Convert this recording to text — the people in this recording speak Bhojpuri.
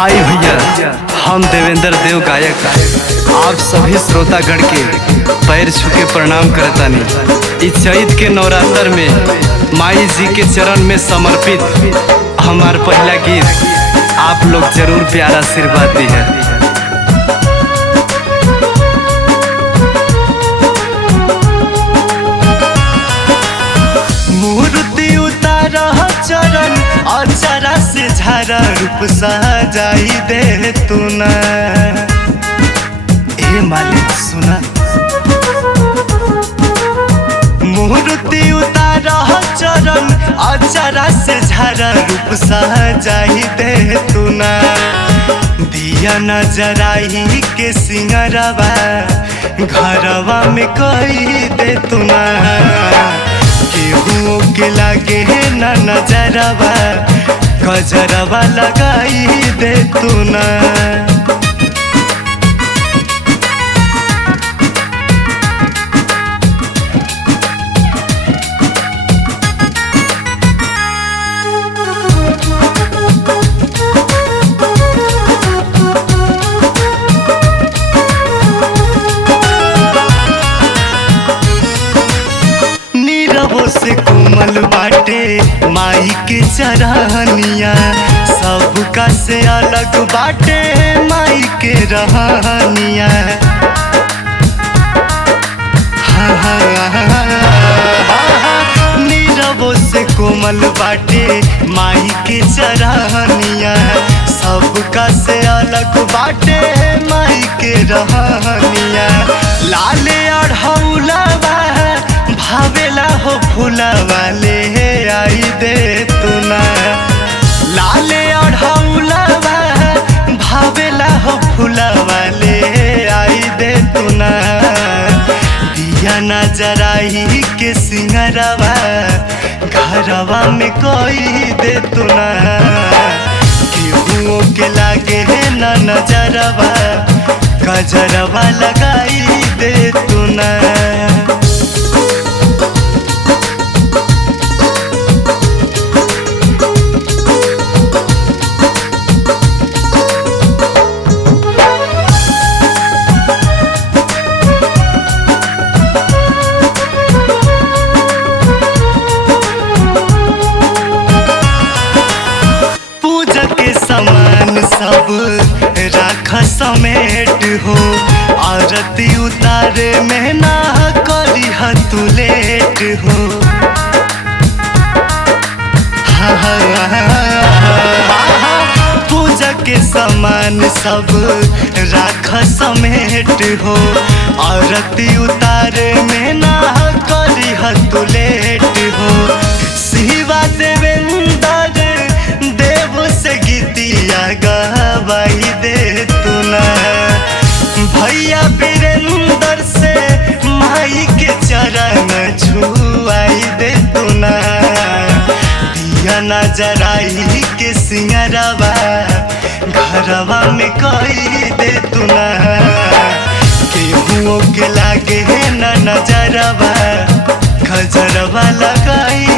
आई भैया, हम देवेंद्र देव गायक आप सभी श्रोतागण के पैर छूके प्रणाम करतानी। इस चैत के नवरात्र में माई जी के चरण में समर्पित हमार पहला गीत आप लोग जरूर प्यारा आशीर्वाद दी है। मूर्ति उतारा चरण अचरा से झारा रूप सजाई दे तू ना। ए मालिक सुना, मूर्ति उतारा चरण अचरा से झारा रूप सजाई दे तू ना। दिया नजराई के सिंगरवा घरवा में कही दे तू ना। केहू के लागे ना नजरवा गजरवा लगाई दे तू ना। से कोमल बाटे माई के चरहनिया, सबका से अलग बाटे माई के रहनिया। नीरवो से कोमल बाटे माई के चरहनिया, सबका से अलग बाटे माई के रहनिया। लाले अढ़ौलवा भावेला हो फूला वाले आई दे तू ना। लाले अढ़ौलवा भावेला हो फूला वाले आई दे तू ना। दिया नजराई के सिंगरवा घरवा में कोई दे तू ना। केहू के लागे ना नजरवा गजरवा लगाई दे तू ना। सामान सब राख समेट हो, आरती उतारे में ना करी तू लेट हो। पूजा के सामान सब राख समेट हो, आरती उतारे में ना करी तू लेट हो। शिवा देवेंद्र देव से गीतिया गवाई दे तू ना। भैया वीरेंद्र से माई के चरण छुआई दे तू ना। दिया नजराई के सिंगरवा घरवा में कही दे तू ना। केहू के लागे ना नजरवा गजरवा लगाई